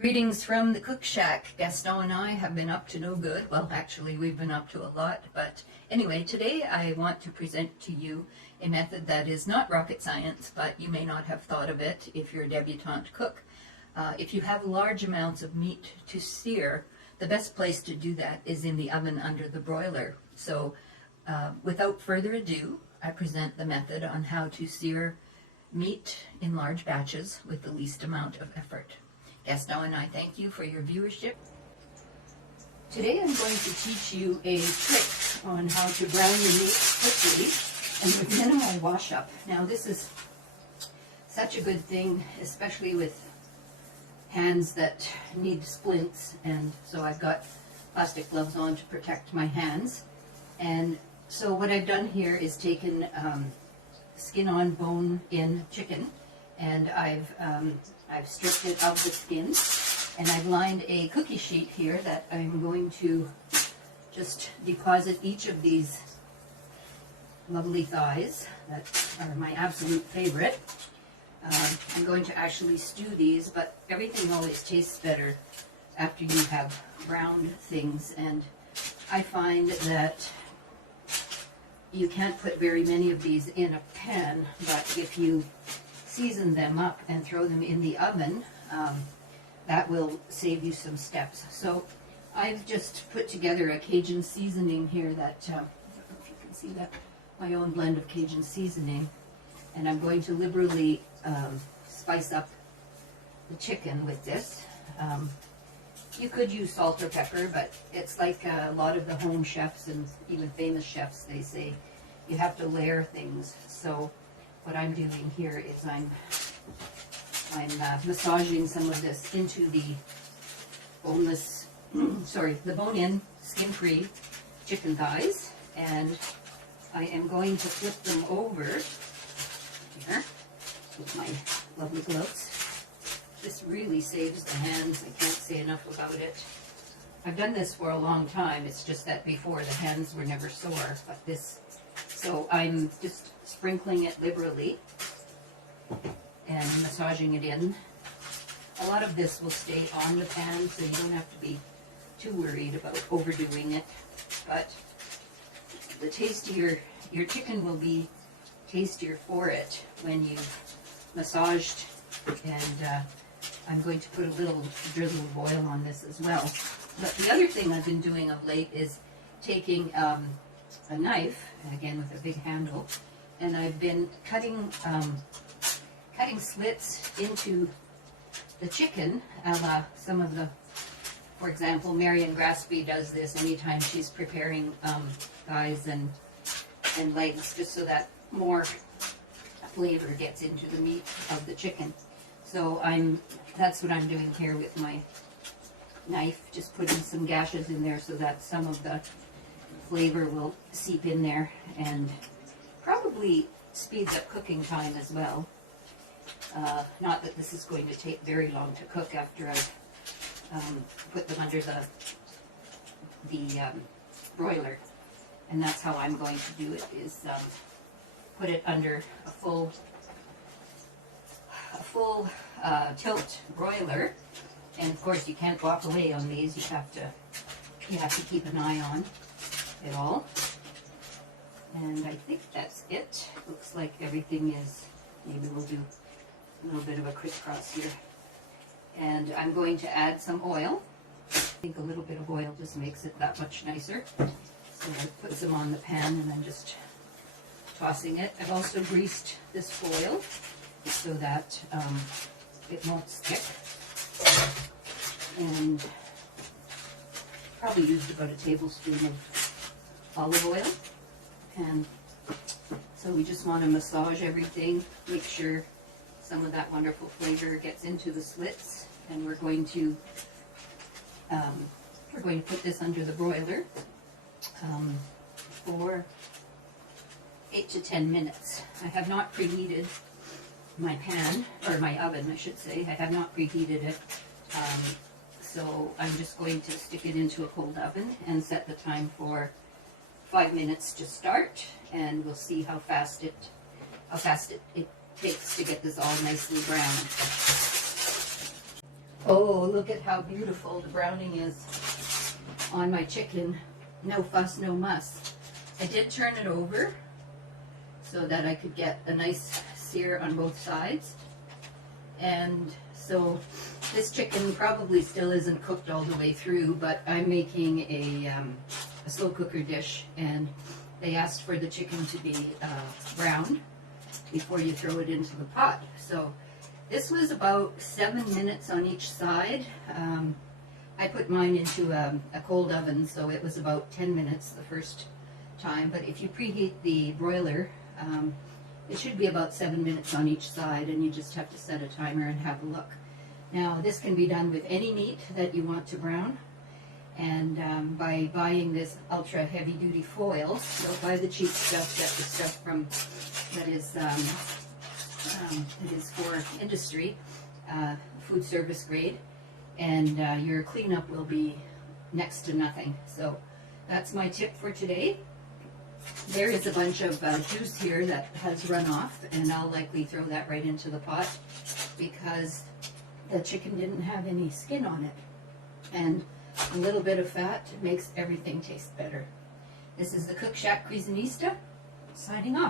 Greetings from the cook shack. Gaston and I have been up to no good. Well, actually, we've been up to a lot. But anyway, today I want to present to you a method that is not rocket science, but you may not have thought of it if you're a debutante cook. If you have large amounts of meat to sear, the best place to do that is in the oven under the broiler. So without further ado, I present the method on how to sear meat in large batches with the least amount of effort. Gaston and I thank you for your viewership. Today I'm going to teach you a trick on how to brown your meat quickly and with minimal wash up. Now this is such a good thing, especially with hands that need splints, and so I've got plastic gloves on to protect my hands. And so what I've done here is taken skin on bone in chicken, and I've stripped it of the skin, and I've lined a cookie sheet here that I'm going to just deposit each of these lovely thighs that are my absolute favorite. I'm going to actually stew these, but everything always tastes better after you have browned things, and I find that you can't put very many of these in a pan, but if you season them up and throw them in the oven, that will save you some steps. So I've just put together a Cajun seasoning here that, I don't know if you can see that, my own blend of Cajun seasoning, and I'm going to liberally spice up the chicken with this. You could use salt or pepper, but it's like a lot of the home chefs and even famous chefs, they say you have to layer things. So what I'm doing here is I'm massaging some of this into the boneless, the bone-in, skin-free chicken thighs, and I am going to flip them over here with my lovely gloves. This really saves the hands. I can't say enough about it. I've done this for a long time. It's just that before the hands were never sore, but this, so I'm just sprinkling it liberally and massaging it in. A lot of this will stay on the pan, so you don't have to be too worried about overdoing it, but the tastier, your chicken will be tastier for it when you've massaged. And I'm going to put a little drizzle of oil on this as well. But the other thing I've been doing of late is taking a knife, again with a big handle, and I've been cutting slits into the chicken, a la some of the, for example, Marion Graspy does this anytime she's preparing thighs and legs, just so that more flavor gets into the meat of the chicken. So that's what I'm doing here with my knife, just putting some gashes in there so that some of the flavor will seep in there, and probably speeds up cooking time as well. Not that this is going to take very long to cook after I've put them under the broiler. And that's how I'm going to do it, is put it under a full tilt broiler. And of course you can't walk away on these. You have to keep an eye on it all. And I think that's it. Looks like everything is, maybe we'll do a little bit of a crisscross here. And I'm going to add some oil. I think a little bit of oil just makes it that much nicer. So I put some on the pan and I'm just tossing it. I've also greased this foil so that it won't stick. And probably used about a tablespoon of olive oil. And so we just want to massage everything, make sure some of that wonderful flavor gets into the slits. And we're going to put this under the broiler for 8 to 10 minutes. I have not preheated my pan, or my oven I should say. I have not preheated it. So I'm just going to stick it into a cold oven and set the time for 5 minutes to start, and we'll see how fast it takes to get this all nicely browned. Oh, look at how beautiful the browning is on my chicken. No fuss, no muss. I did turn it over so that I could get a nice sear on both sides. And so this chicken probably still isn't cooked all the way through, but I'm making a slow cooker dish, and they asked for the chicken to be browned before you throw it into the pot. So this was about 7 minutes on each side. I put mine into a cold oven, so it was about 10 minutes the first time. But if you preheat the broiler, it should be about 7 minutes on each side, and you just have to set a timer and have a look. Now, this can be done with any meat that you want to brown. And by buying this ultra heavy duty foil, don't buy the cheap stuff, get the stuff from that is for industry, food service grade, and your cleanup will be next to nothing. So that's my tip for today. There is a bunch of juice here that has run off, and I'll likely throw that right into the pot because the chicken didn't have any skin on it. And a little bit of fat makes everything taste better. This is the Cook Shack Cuisinista, signing off.